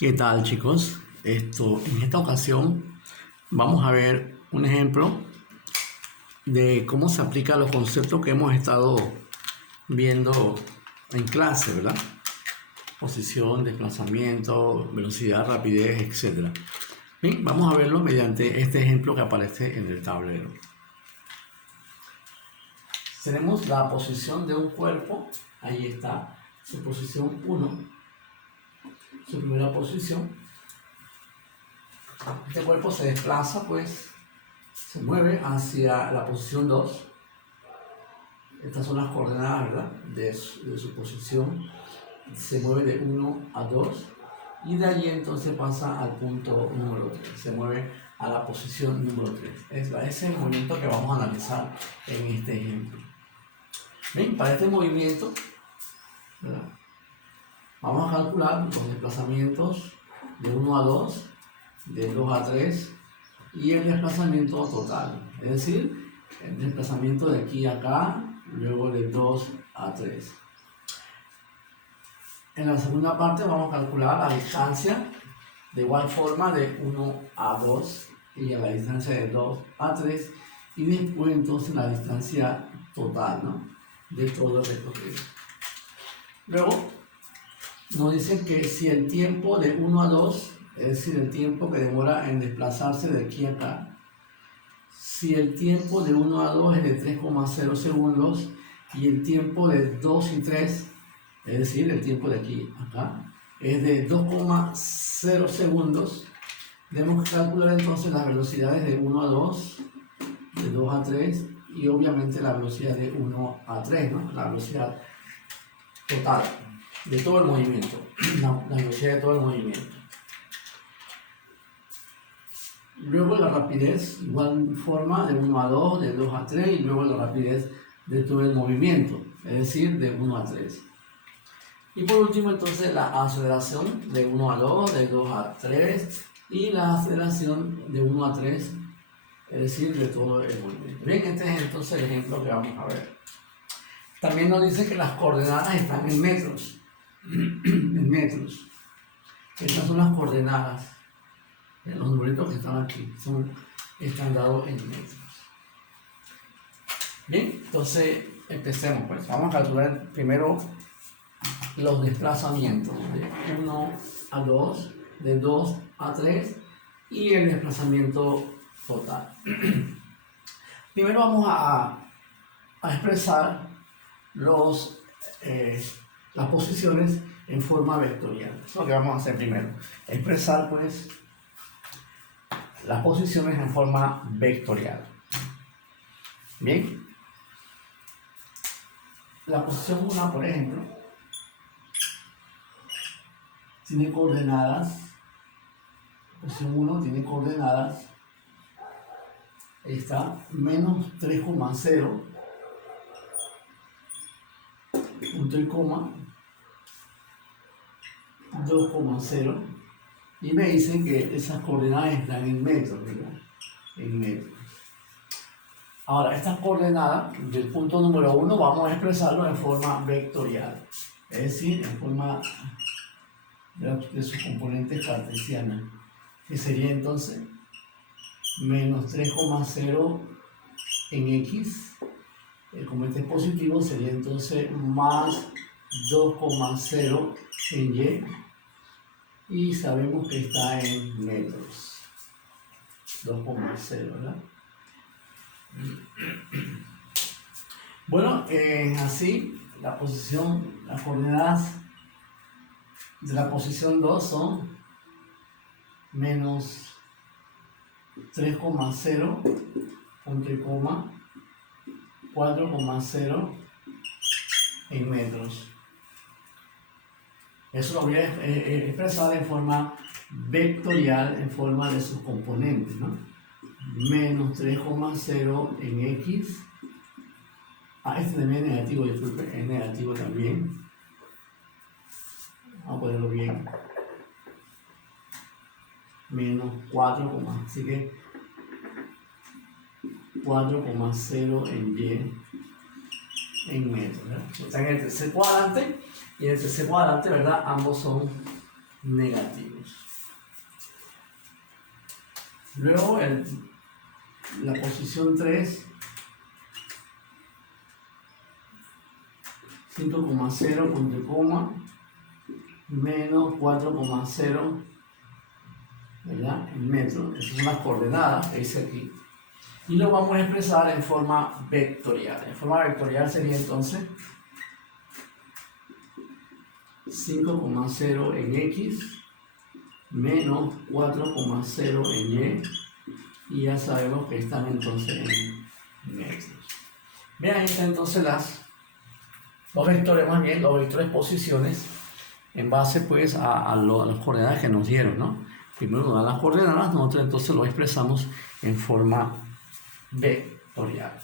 ¿Qué tal, chicos? En esta ocasión vamos a ver un ejemplo de cómo se aplican los conceptos que hemos estado viendo en clase, ¿verdad? Posición, desplazamiento, velocidad, rapidez, etc. Bien, vamos a verlo mediante este ejemplo que aparece en el tablero. Tenemos la posición de un cuerpo, ahí está, su posición 1, su primera posición. Este cuerpo se desplaza, pues, se mueve hacia la posición 2. Estas son las coordenadas, ¿verdad? De su posición. Se mueve de 1 a 2 y de allí entonces pasa al punto número 3. Se mueve a la posición número 3. Ese es el movimiento que vamos a analizar en este ejemplo. Bien, para este movimiento, ¿verdad? Vamos a calcular los desplazamientos de 1 a 2, de 2 a 3 y el desplazamiento total. Es decir, el desplazamiento de aquí a acá, luego de 2 a 3. En la segunda parte vamos a calcular la distancia de igual forma de 1 a 2 y a la distancia de 2 a 3 y después entonces la distancia total, ¿no? De todo el recorrido. Luego nos dicen que si el tiempo de 1 a 2, es decir, el tiempo que demora en desplazarse de aquí a acá, si el tiempo de 1 a 2 es de 3,0 segundos y el tiempo de 2 y 3, es decir, el tiempo de aquí a acá, es de 2,0 segundos, tenemos que calcular entonces las velocidades de 1 a 2, de 2 a 3 y obviamente la velocidad de 1 a 3, ¿no? La velocidad total de todo el movimiento, la velocidad de todo el movimiento. Luego la rapidez, igual forma, de 1 a 2, de 2 a 3 y luego la rapidez de todo el movimiento, es decir, de 1 a 3. Y por último entonces la aceleración de 1 a 2, de 2 a 3 y la aceleración de 1 a 3, es decir, de todo el movimiento. Bien, este es entonces el ejemplo que vamos a ver. También nos dice que las coordenadas están en metros. En metros. Estas son las coordenadas. Los numeritos que están aquí están dados en metros. Bien, entonces empecemos pues. Vamos a calcular primero los desplazamientos de 1 a 2, de 2 a 3 y el desplazamiento total. Primero vamos a expresar las posiciones en forma vectorial. Eso es lo que vamos a hacer primero. Expresar pues las posiciones en forma vectorial. Bien. La posición 1, por ejemplo, tiene coordenadas. La posición 1 tiene coordenadas. Está menos 3,0, punto y coma, 2,0. Y me dicen que esas coordenadas están en metros, ¿verdad? En metros. Ahora, estas coordenadas del punto número 1 vamos a expresarlo en forma vectorial, es decir, en forma de sus componentes cartesianas, que sería entonces menos 3,0 en X, el componente positivo sería entonces más 2,0 en Y sabemos que está en metros, 2,0, ¿verdad? Bueno, así las coordenadas de la posición 2 son menos 3,0, punto y coma, 4,0 en metros. Eso lo voy a expresar en forma vectorial, en forma de sus componentes, ¿no? Menos 3,0 en X. Este también es negativo, disculpe, es negativo también. Vamos a ponerlo bien. Menos 4, así que 4,0 en Y en metros, ¿verdad? Está en el tercer cuadrante y en el tercer cuadrante, ¿verdad? Ambos son negativos. Luego la posición 3, 5,0 punto y coma, menos 4,0, ¿verdad? En metros. Esas son las coordenadas que dice aquí. Y lo vamos a expresar en forma vectorial. En forma vectorial sería entonces 5,0 en X menos 4,0 en Y ya sabemos que están entonces en metros. Bien, ahí están entonces los vectores, más bien los vectores posiciones en base pues a las coordenadas que nos dieron, ¿no? Primero nos dan las coordenadas, nosotros entonces lo expresamos en forma vectorial.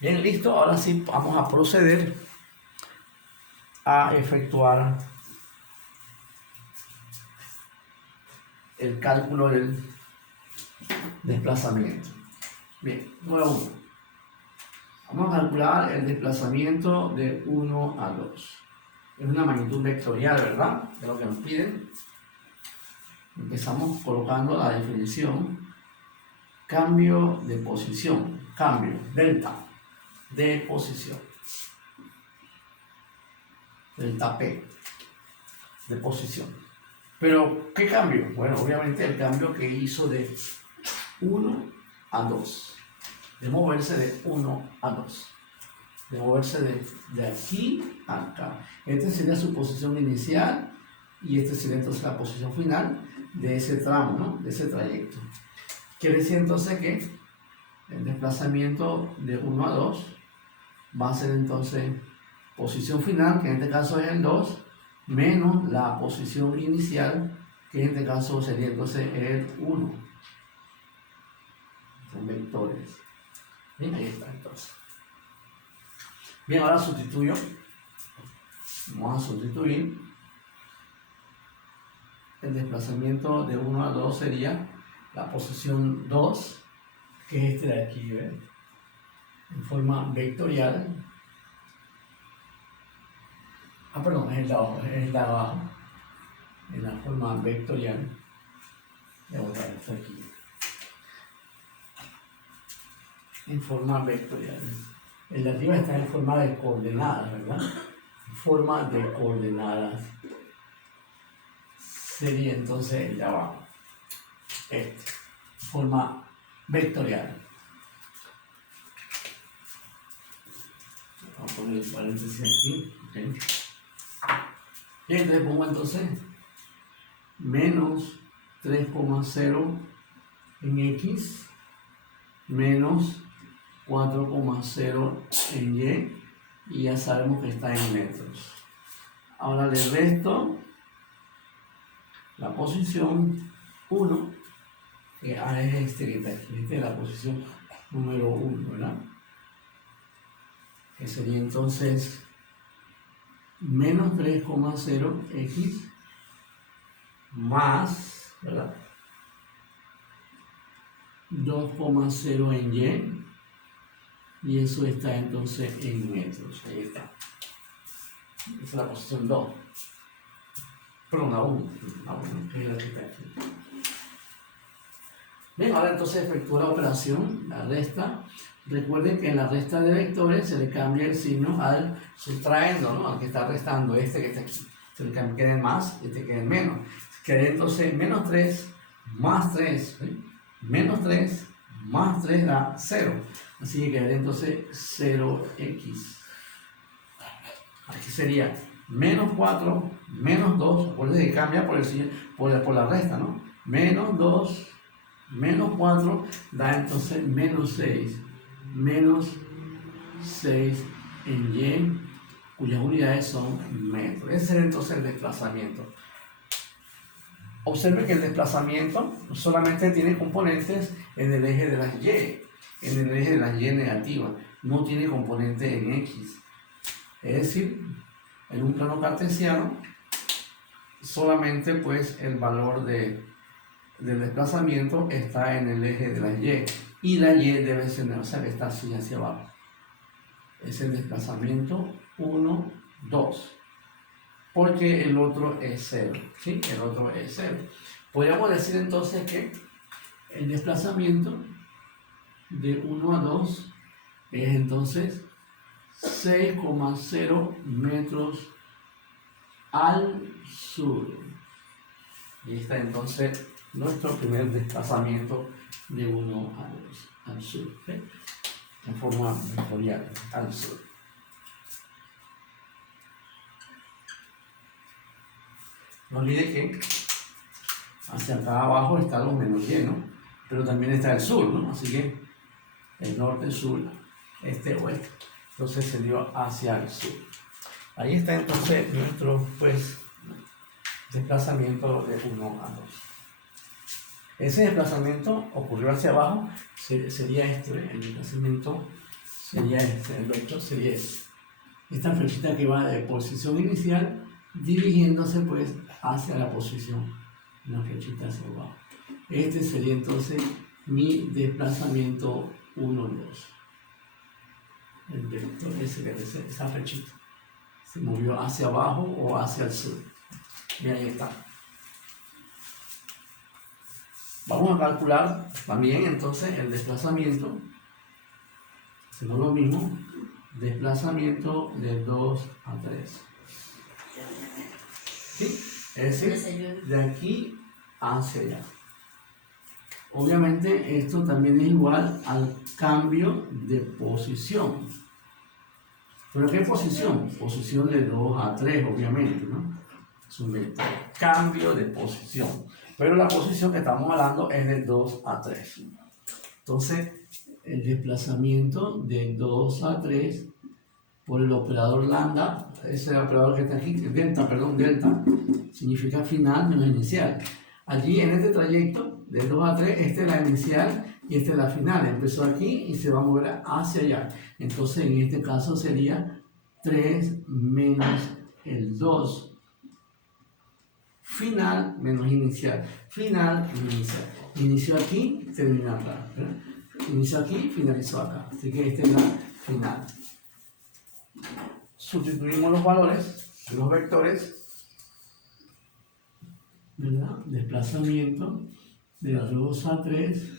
Bien, listo, ahora sí vamos a proceder a efectuar el cálculo del desplazamiento. Bien, número 1. Vamos a calcular el desplazamiento de 1 a 2. Es una magnitud vectorial, ¿verdad? De lo que nos piden. Empezamos colocando la definición. Cambio de posición. Cambio, delta, de posición. Delta P, de posición. Pero, ¿qué cambio? Bueno, obviamente el cambio que hizo de 1 a 2. De moverse de 1 a 2. De moverse de aquí a acá. Esta sería su posición inicial y esta sería entonces la posición final de ese tramo, ¿no? De ese trayecto. Quiere decir entonces que el desplazamiento de 1 a 2 va a ser entonces posición final, que en este caso es el 2, menos la posición inicial, que en este caso sería entonces el 1. Son vectores. Bien, ahí está entonces. Bien, ahora sustituyo. Vamos a sustituir. El desplazamiento de 1 a 2 sería la posición 2, que es este de aquí, ¿ves? En forma vectorial. Perdón, es el de abajo. En la forma vectorial. Voy a botar esto aquí. En forma vectorial. El de arriba está en forma de coordenadas, ¿verdad? Forma de coordenadas. Sería entonces el de abajo. Forma vectorial. Vamos a poner el paréntesis aquí. Okay. Y entonces pongo entonces menos 3,0 en X menos 4,0 en Y ya sabemos que está en metros. Ahora le resto la posición 1, que es este que está aquí, esta es la posición número 1, ¿verdad? Que sería entonces menos 3,0 X más, ¿verdad? 2,0 en Y eso está entonces en metros. Ahí está. Esa es la posición 2. Perdón, la 1. La 1, que es la que está aquí. Bien, ahora entonces efectúa la operación, la resta. Recuerden que en la resta de vectores se le cambia el signo al sustraendo, ¿no? Al que está restando, este que está aquí. Se le cambia, queda en más y este queda en menos. Queda entonces menos 3 más 3. ¿Sí? Menos 3 más 3 da 0. Así que quedaría entonces 0x. Aquí sería menos 4, menos 2. Acuérdense que cambia por la resta, ¿no? Menos 2, menos 4 da entonces menos 6. Menos 6 en Y, cuyas unidades son metros. Ese sería entonces el desplazamiento. Observe que el desplazamiento solamente tiene componentes en el eje de las Y, en el eje de las Y negativas, no tiene componente en X. Es decir, en un plano cartesiano, solamente pues el valor del desplazamiento está en el eje de las Y, y la Y debe ser, o sea que está así hacia abajo. Es el desplazamiento 1, 2. porque el otro es 0, ¿sí? El otro es 0. Podríamos decir entonces que el desplazamiento de 1 a 2 es entonces 6,0 metros al sur. Y está entonces nuestro primer desplazamiento de 1 a 2 al sur, ¿sí? En forma vectorial al sur. No olvide que hacia acá abajo están los menos llenos, pero también está el sur, ¿no? Así que el norte, sur, este, oeste. Entonces se dio hacia el sur. Ahí está entonces nuestro, pues, desplazamiento de 1 a 2. Ese desplazamiento ocurrió hacia abajo, sería este, ¿eh? El desplazamiento sería este, el vector sería este. Esta flechita que va de posición inicial dirigiéndose pues hacia la posición, una flechita hacia abajo. Este sería entonces mi desplazamiento 1, 2. El vector esa flechita se movió hacia abajo o hacia el sur. Y ahí está. Vamos a calcular también entonces el desplazamiento. Hacemos lo mismo. Desplazamiento de 2 a 3. ¿Sí? Es decir, de aquí hacia allá. Obviamente esto también es igual al cambio de posición. ¿Pero qué posición? Posición de 2 a 3, obviamente, ¿no? Es un vector. Cambio de posición. Pero la posición que estamos hablando es de 2 a 3. Entonces, el desplazamiento de 2 a 3 por el operador lambda, ese operador que está aquí, delta, significa final menos inicial. Allí en este trayecto, de 2 a 3, esta es la inicial y esta es la final. Empezó aquí y se va a mover hacia allá. Entonces, en este caso sería 3 menos el 2. Final menos inicial. Final menos inicial. Inició aquí, termina acá, ¿verdad? Inició aquí, finalizó acá. Así que esta es la final. Sustituimos los valores, los vectores, ¿verdad? Desplazamiento de 2 a 3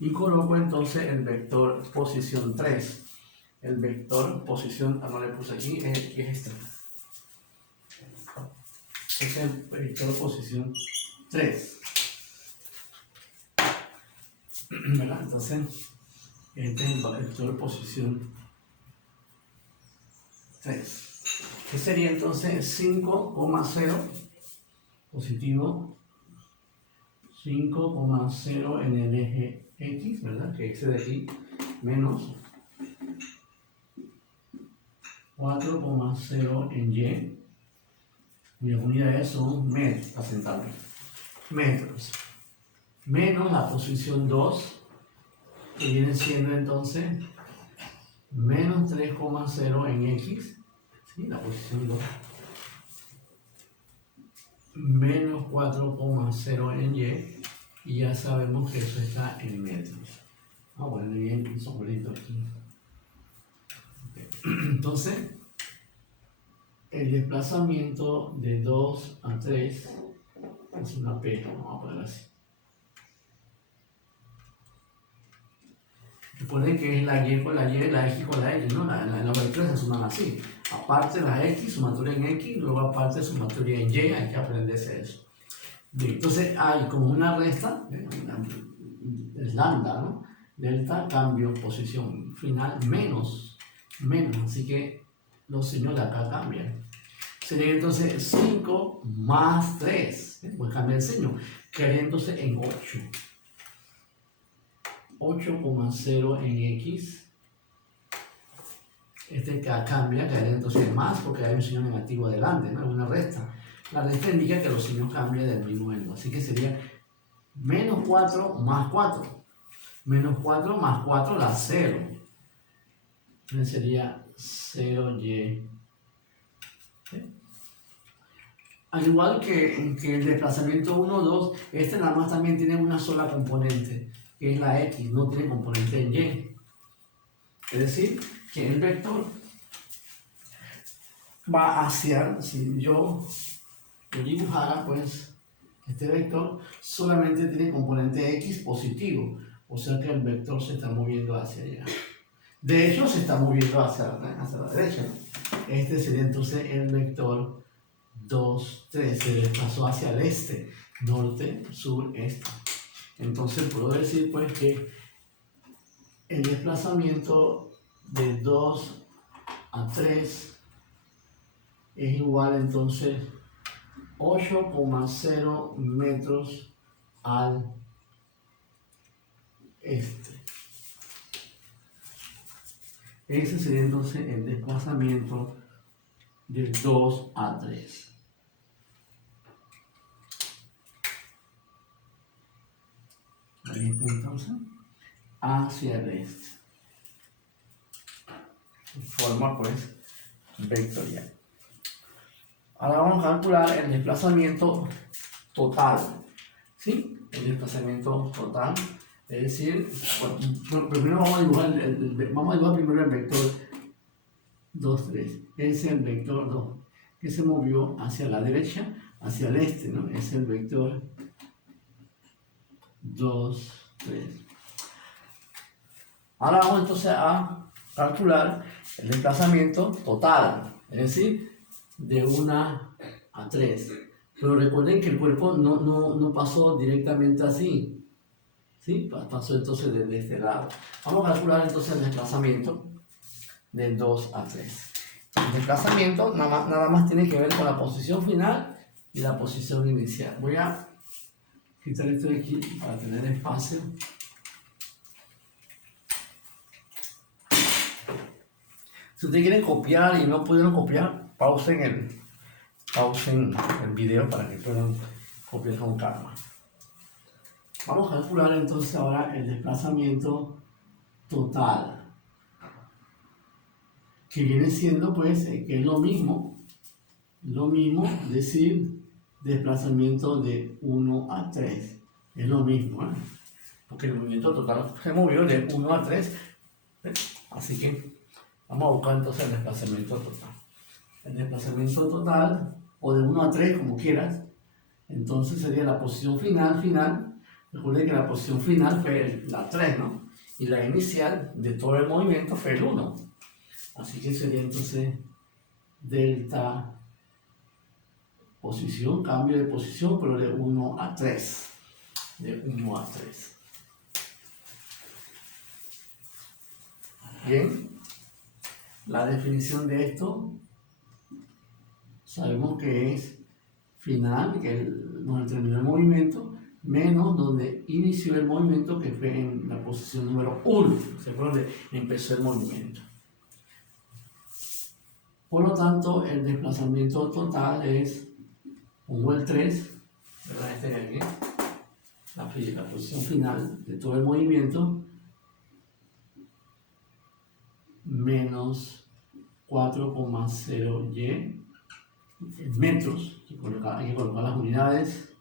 y coloco entonces el vector posición 3. El vector posición, no le puse aquí, es este. Es el vector posición 3. ¿Verdad? Entonces, este es el vector posición 3. ¿Qué sería entonces 5,0 positivo? 5,0 en el eje X, ¿verdad? Que es de aquí, menos 4,0 en Y. Mis unidades son metros, asentamiento. Metros. Menos la posición 2, que viene siendo entonces menos 3,0 en X, ¿sí? La posición 2. Menos 4,0 en Y, y ya sabemos que eso está en metros. Bueno, bien, un sombrerito aquí. Okay. Entonces, el desplazamiento de 2 a 3 es una P, vamos a poner así. Recuerden que es la Y con la Y, la X con la X, ¿no? Los vectores se suman así. Aparte la X, sumatoria en X, luego aparte sumatoria en Y, hay que aprenderse eso. Bien, entonces hay como una resta, es lambda, ¿no? Delta, cambio, posición final, menos, así que los signos de acá cambian. Sería entonces 5 más 3, pues cambia el signo, quedaría entonces en 8. 8,0 en X. Este cambia, quedaría entonces en más porque hay un signo negativo adelante, ¿no? Una resta. La resta indica que los signos cambian del mismo ángulo, así que sería menos 4 más 4. Menos 4 más 4 da 0. Entonces sería 0y. ¿Sí? Al igual que el desplazamiento 1, 2, este nada más también tiene una sola componente, que es la X, no tiene componente en Y. Es decir, que el vector va hacia, si yo lo dibujara, pues este vector solamente tiene componente x positivo, o sea que el vector se está moviendo hacia allá. De hecho, se está moviendo hacia la derecha, ¿no? Este sería entonces el vector 2, 3, se desplazó hacia el este, norte, sur, este. Entonces puedo decir pues que el desplazamiento de 2 a 3 es igual entonces 8,0 metros al este. Ese sería entonces el desplazamiento de 2 a 3. Ahí está entonces, hacia el este. Forma pues vectorial. Ahora vamos a calcular el desplazamiento total. ¿Sí? El desplazamiento total. Es decir, bueno, primero vamos a dibujar primero el vector 2, 3. Ese es el vector 2, que se movió hacia la derecha, hacia el este, ¿no? Es el vector 2, 3. Ahora vamos entonces a calcular el desplazamiento total, es decir, de 1 a 3. Pero recuerden que el cuerpo no pasó directamente así, ¿sí? Pasó entonces desde este lado. Vamos a calcular entonces el desplazamiento de 2 a 3. El desplazamiento nada más tiene que ver con la posición final y la posición inicial. Voy a quitar esto de aquí para tener espacio. Si ustedes quieren copiar y no pudieron copiar, pausen el video para que puedan copiar con calma. Vamos a calcular entonces ahora el desplazamiento total, que viene siendo pues que es lo mismo, decir desplazamiento de 1 a 3, es lo mismo, ¿eh? Porque el movimiento total se movió de 1 a 3, ¿eh? Así que vamos a buscar entonces el desplazamiento total. El desplazamiento total, o de 1 a 3, como quieras, entonces sería la posición final. Recuerden que la posición final fue la 3, ¿no? Y la inicial de todo el movimiento fue el 1. Así que sería entonces delta posición, cambio de posición, pero de 1 a 3. De 1 a 3. Bien. La definición de esto, sabemos que es final, que donde terminó el movimiento, menos donde inició el movimiento, que fue en la posición número 1, ¿se acuerdan? Donde empezó el movimiento. Por lo tanto, el desplazamiento total es, pongo el 3, ¿verdad? Este de aquí, la posición final de todo el movimiento, menos 4,0y metros, hay que colocar las unidades,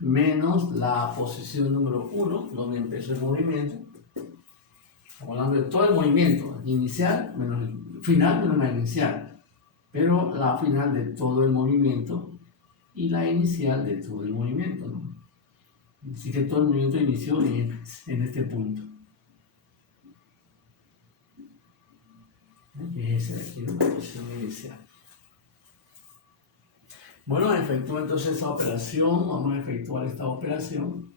menos la posición número 1, donde empezó el movimiento. Estamos hablando de todo el movimiento, inicial menos el final menos la inicial, pero la final de todo el movimiento y la inicial de todo el movimiento, ¿no? Así que todo el movimiento inició en este punto. Que es ese de aquí, ¿no? La posición inicial. Bueno, efectúa entonces esa operación. Vamos a efectuar esta operación.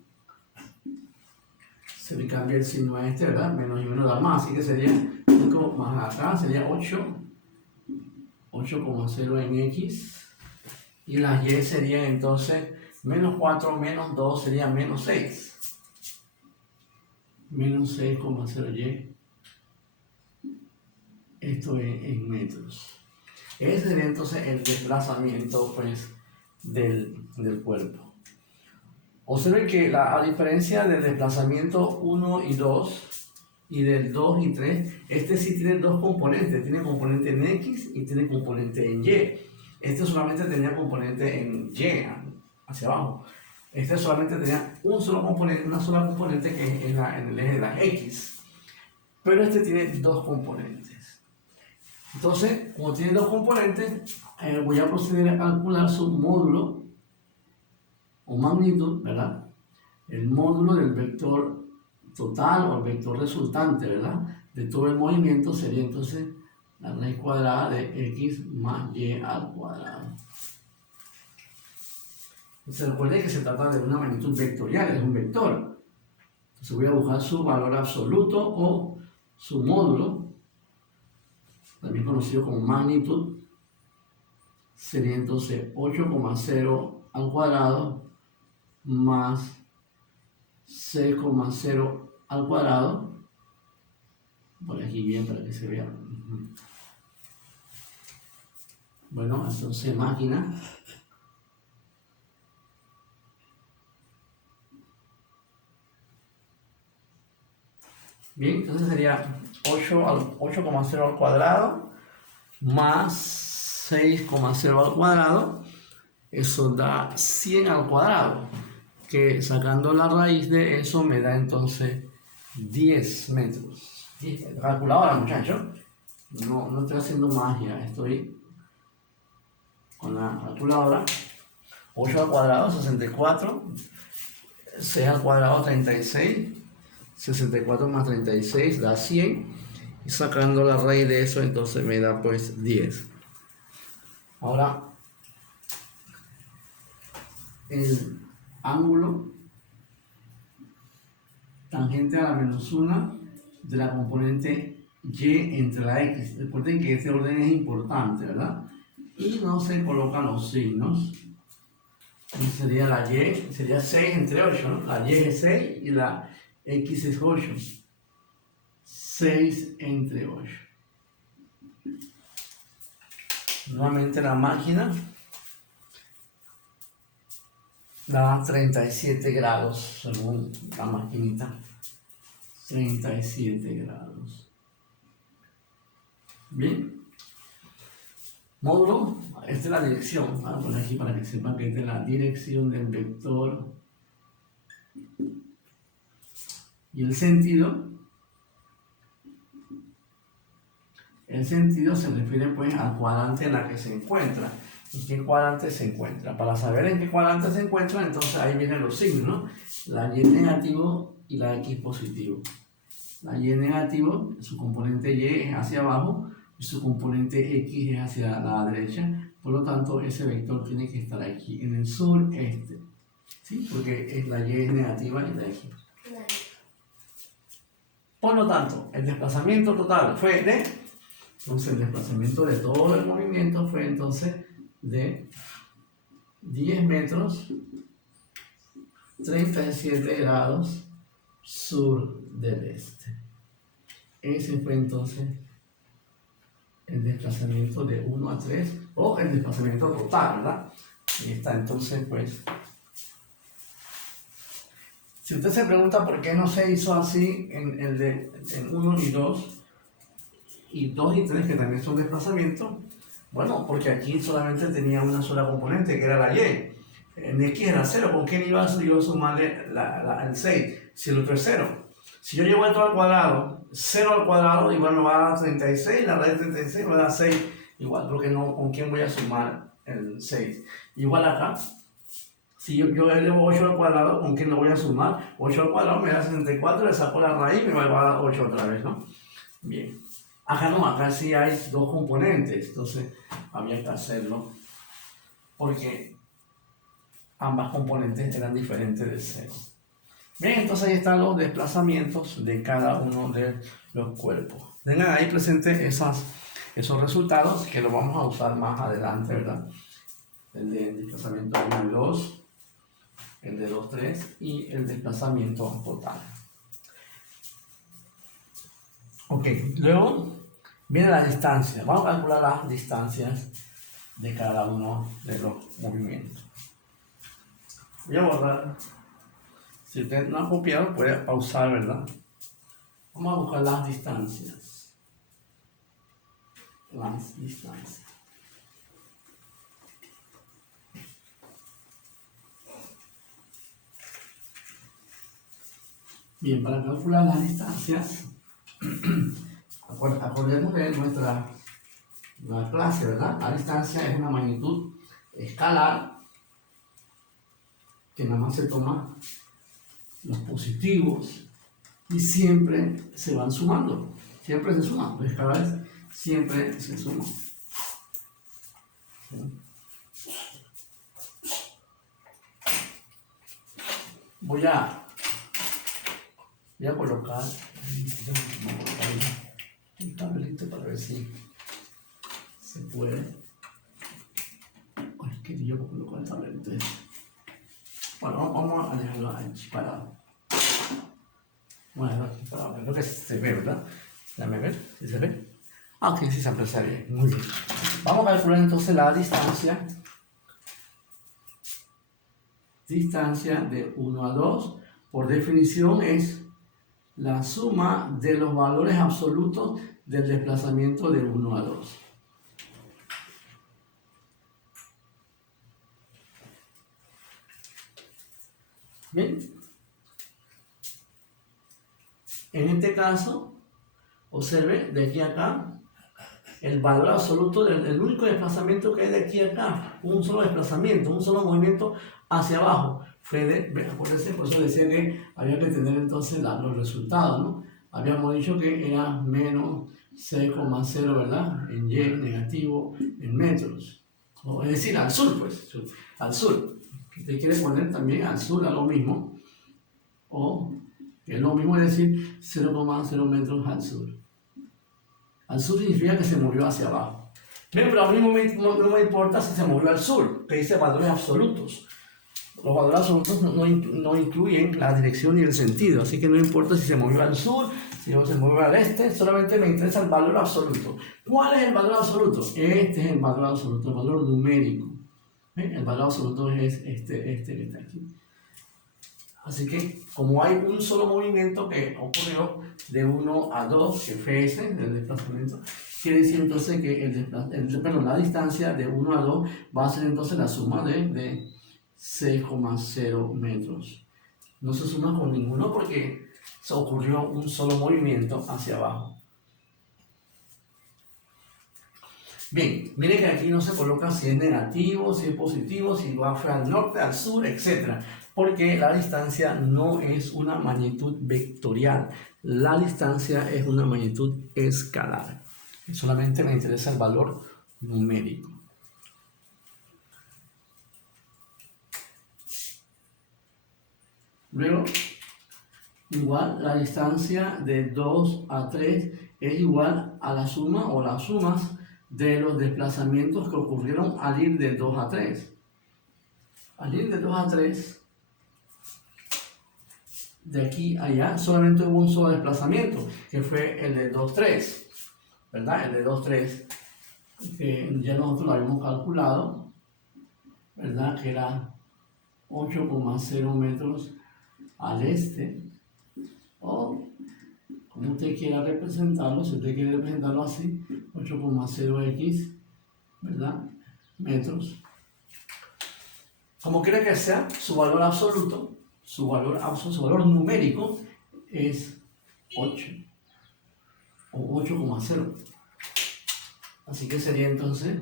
Se le cambia el signo a este, ¿verdad? Menos y menos da más, así que sería 5 más acá, sería 8,0 en x. Y las y serían entonces menos 4 menos 2 sería menos 6. Menos 6,0y. Esto es en metros. Ese sería entonces el desplazamiento pues, del cuerpo. Observen que a diferencia del desplazamiento 1 y 2 y del 2 y 3, este sí tiene dos componentes. Tiene componente en X y tiene componente en Y. Este solamente tenía componente en Y, hacia abajo. Este solamente tenía una sola componente que es en el eje de las X. Pero este tiene dos componentes. Entonces, como tiene dos componentes, voy a proceder a calcular su módulo o magnitud, ¿verdad? El módulo del vector total o el vector resultante, ¿verdad? De todo el movimiento sería entonces la raíz cuadrada de x más y al cuadrado. Entonces recuerden que se trata de una magnitud vectorial, es un vector. Entonces voy a buscar su valor absoluto o su módulo, también conocido como magnitud. Sería entonces 8,0 al cuadrado más 6,0 al cuadrado. Por aquí bien para que se vea. Bueno, entonces máquina. Bien, entonces sería 8,0 al cuadrado más 6,0 al cuadrado. Eso da 100 al cuadrado, que sacando la raíz de eso me da entonces 10 metros. Calculadora, muchachos. No estoy haciendo magia, estoy con la calculadora. 8 al cuadrado, 64. 6 al cuadrado, 36. 64 más 36 da 100. Y sacando la raíz de eso, entonces me da pues 10. Ahora, el ángulo tangente a la menos 1 de la componente y entre la x. Recuerden que este orden es importante, ¿verdad? Y no se colocan los signos. Entonces sería la y, sería 6 entre 8, ¿no? La y es 6 y la x es 8. 6 entre 8. Nuevamente la máquina da 37 grados según la maquinita. 37 grados. Bien. Módulo, esta es la dirección. Voy a poner aquí para que sepan que esta es la dirección del vector. Y el sentido. El sentido se refiere pues al cuadrante en la que se encuentra. ¿En qué cuadrante se encuentra? Para saber en qué cuadrante se encuentra, entonces ahí vienen los signos, ¿no? La y negativo y la x positivo. La y negativo, su componente y es hacia abajo y su componente x es hacia la derecha. Por lo tanto, ese vector tiene que estar aquí, en el sureste. ¿Sí? Porque la y es negativa y la x. Por lo tanto, el desplazamiento total fue de... Entonces, el desplazamiento de todo el movimiento fue entonces de 10 metros, 37 grados sur del este. Ese fue entonces el desplazamiento de 1 a 3 o el desplazamiento total, ¿verdad? Y está entonces pues... Si usted se pregunta por qué no se hizo así en 1 y 2, y 2 y 3 que también son desplazamientos, bueno, porque aquí solamente tenía una sola componente que era la y. En x era 0, ¿con qué iba a sumarle el 6? Si el otro es 0. Si yo llevo esto al cuadrado, 0 al cuadrado igual me va a dar 36, la raíz de 36 me va a dar 6, igual, porque no, ¿con quién voy a sumar el 6? Igual acá, si yo llevo 8 al cuadrado, ¿con quién lo voy a sumar? 8 al cuadrado me da 64, le saco la raíz y me va a dar 8 otra vez, ¿no? Bien. Acá no, acá sí hay dos componentes, entonces había que hacerlo porque ambas componentes eran diferentes de 0. Bien, entonces ahí están los desplazamientos de cada uno de los cuerpos. Tengan ahí presentes esos resultados que los vamos a usar más adelante, ¿verdad? El de desplazamiento 1 y 2, el de 2, 3 y el desplazamiento total. Ok, luego viene la distancia. Vamos a calcular las distancias de cada uno de los movimientos. Voy a borrar. Si usted no ha copiado, puede pausar, ¿verdad? Vamos a buscar las distancias. Las distancias. Bien, para calcular las distancias, acordemos de nuestra la clase, ¿verdad? La distancia es una magnitud escalar que nada más se toma los positivos y siempre se van sumando, siempre se suman, los escalares siempre se suman. ¿Sí? Voy a colocar un tablerito para ver si se puede. Ay, qué yo coloco el tablerito. Bueno, vamos a dejarlo aquí parado. Vamos a dejarlo aquí parado. Creo que se ve, ¿verdad? Déjame ver si se ve. Ah, ok, sí se aprecia bien. Muy bien. Vamos a calcular entonces la distancia. Distancia de 1 a 2, por definición, es la suma de los valores absolutos del desplazamiento de 1 a 2. Bien. En este caso, observe de aquí a acá, el valor absoluto del único desplazamiento que hay de aquí a acá, un solo desplazamiento, un solo movimiento hacia abajo, fue de, acuérdense, por eso decía que había que tener entonces los resultados, ¿no? Habíamos dicho que era menos 6,0, ¿verdad? En Y, negativo, en metros. Es decir, al sur, pues, al sur. Usted quiere poner también al sur a lo mismo, o que es lo mismo, es decir, 0,0 metros al sur. Al sur significa que se movió hacia abajo. Bien, pero a mí no me importa si se movió al sur, que dice valores absolutos. Los valores absolutos no incluyen la dirección ni el sentido, así que no importa si se movió al sur, si se movió al este, solamente me interesa el valor absoluto. ¿Cuál es el valor absoluto? Este es el valor absoluto, el valor numérico. El valor absoluto es este que está aquí. Así que, como hay un solo movimiento que ocurrió de 1 a 2, que fue ese, el desplazamiento, quiere decir entonces que la distancia de 1 a 2 va a ser entonces la suma de 6,0 metros. No se suma con ninguno porque se ocurrió un solo movimiento hacia abajo. Bien, mire que aquí no se coloca si es negativo, si es positivo, si va al norte, al sur, etc. Porque la distancia no es una magnitud vectorial. La distancia es una magnitud escalar. Solamente me interesa el valor numérico. Luego, igual la distancia de 2 a 3 es igual a la suma o las sumas de los desplazamientos que ocurrieron al ir de 2 a 3. Al ir de 2 a 3, de aquí a allá, solamente hubo un solo desplazamiento, que fue el de 2, 3, ¿verdad? El de 2, 3, que ya nosotros lo habíamos calculado, ¿verdad? Que era 8,0 metros al este, o como usted quiera representarlo, si usted quiere representarlo así, 8,0x, ¿verdad? Metros. Como quiera que sea, su valor absoluto, su valor numérico es 8 o 8,0. Así que sería entonces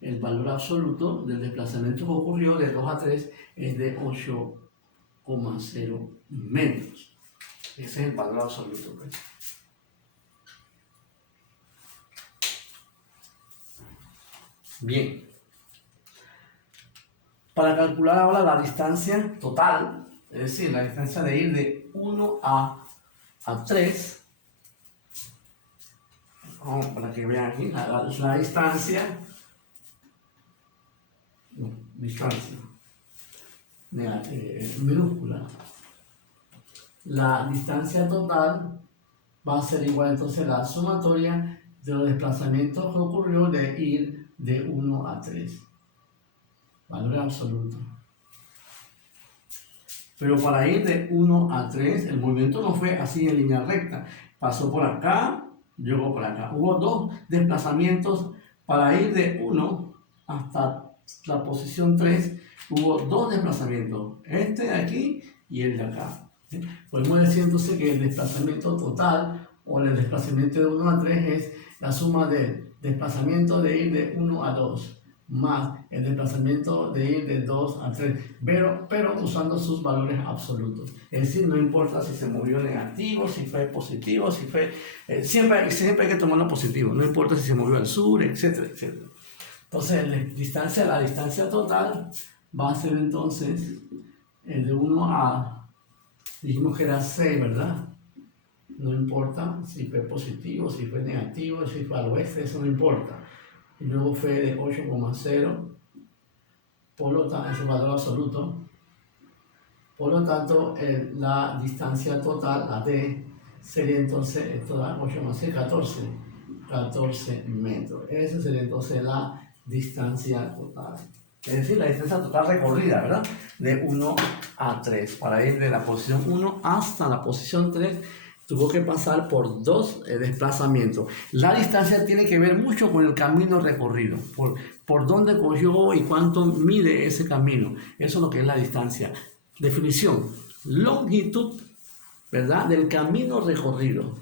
el valor absoluto del desplazamiento que ocurrió de 2 a 3 es de 8,0 metros. Ese es el valor absoluto, pues. Bien. Para calcular ahora la distancia total, es decir, la distancia de ir de 1 a 3, para que vean aquí, la distancia, minúscula. La distancia total va a ser igual entonces a la sumatoria de los desplazamientos que ocurrió de ir de 1 a 3. Valor absoluto. Pero para ir de 1 a 3, el movimiento no fue así en línea recta. Pasó por acá, llegó por acá. Hubo dos desplazamientos para ir de 1 hasta la posición 3. Hubo dos desplazamientos, este de aquí y el de acá. Podemos decir entonces que el desplazamiento total o el desplazamiento de 1 a 3 es la suma de desplazamiento de ir de 1 a 2, más el desplazamiento de ir de 2 a 3, pero usando sus valores absolutos. Es decir, no importa si se movió negativo, si fue positivo, si fue... siempre hay que tomar lo positivo, no importa si se movió al sur, etcétera, etcétera. Entonces, la distancia total va a ser entonces el de 1 a... dijimos que era 6, ¿verdad? No importa si fue positivo, si fue negativo, si fue al oeste, eso no importa. Y luego fue de 8,0, por lo tanto, ese valor absoluto. Por lo tanto, la distancia total, la D, sería entonces, esto da 8 más 6, 14 metros. Esa sería entonces la distancia total. Es decir, la distancia total recorrida, ¿verdad? De 1 a 3. Para ir de la posición 1 hasta la posición 3, tuvo que pasar por 2 desplazamientos. La distancia tiene que ver mucho con el camino recorrido, por dónde cogió y cuánto mide ese camino. Eso es lo que es la distancia. Definición: longitud, ¿verdad? Del camino recorrido.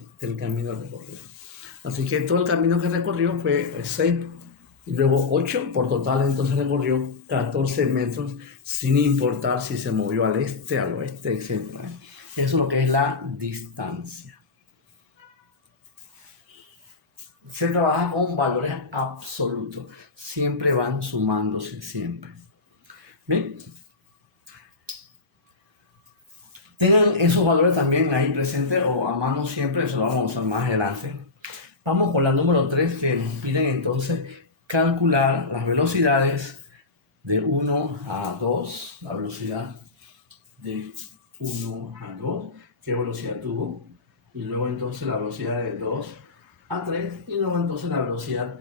Así que todo el camino que recorrió fue 6 y luego 8, por total entonces recorrió 14 metros, sin importar si se movió al este, al oeste, etc. Eso es lo que es la distancia. Se trabaja con valores absolutos. Siempre van sumándose, siempre. ¿Bien? Tengan esos valores también ahí presentes o a mano siempre, eso lo vamos a usar más adelante. Vamos con la número 3, que nos piden entonces calcular las velocidades de 1 a 2, la velocidad de 1 a 2, qué velocidad tuvo, y luego entonces la velocidad de 2 a 3, y luego entonces la velocidad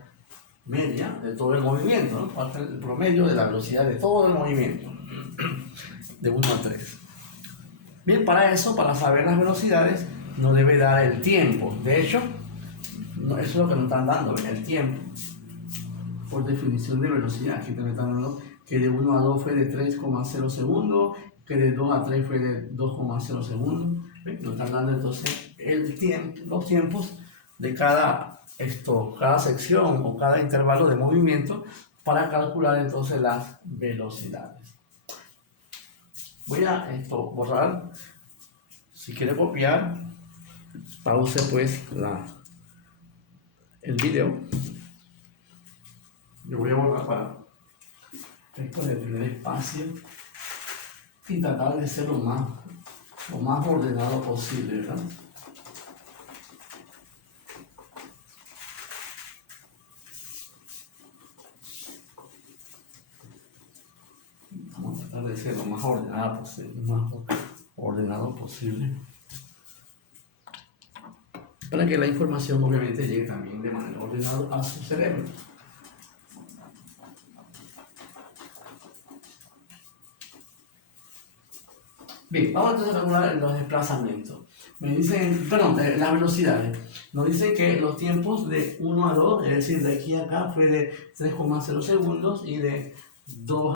media de todo el movimiento, ¿no? El promedio de la velocidad de todo el movimiento, de 1 a 3. Bien, para eso, para saber las velocidades, nos debe dar el tiempo. De hecho, eso es lo que nos están dando, el tiempo. Por definición de velocidad, aquí te están dando que de 1 a 2 fue de 3,0 segundos, que de 2 a 3 fue de 2,0 segundos. ¿Ven? Nos están dando entonces los tiempos de cada sección o cada intervalo de movimiento para calcular entonces las velocidades. Voy a borrar. Si quiere copiar, pause pues el video. Yo voy a borrar para poder tener espacio y tratar de ser lo más ordenado posible, ¿verdad? Vamos a tratar de ser lo más ordenado posible, para que la información obviamente llegue también de manera ordenada a su cerebro. Bien, vamos entonces a calcular los desplazamientos. Me dicen, las velocidades. Nos dicen que los tiempos de 1 a 2, es decir, de aquí a acá fue de 3,0 segundos y de 2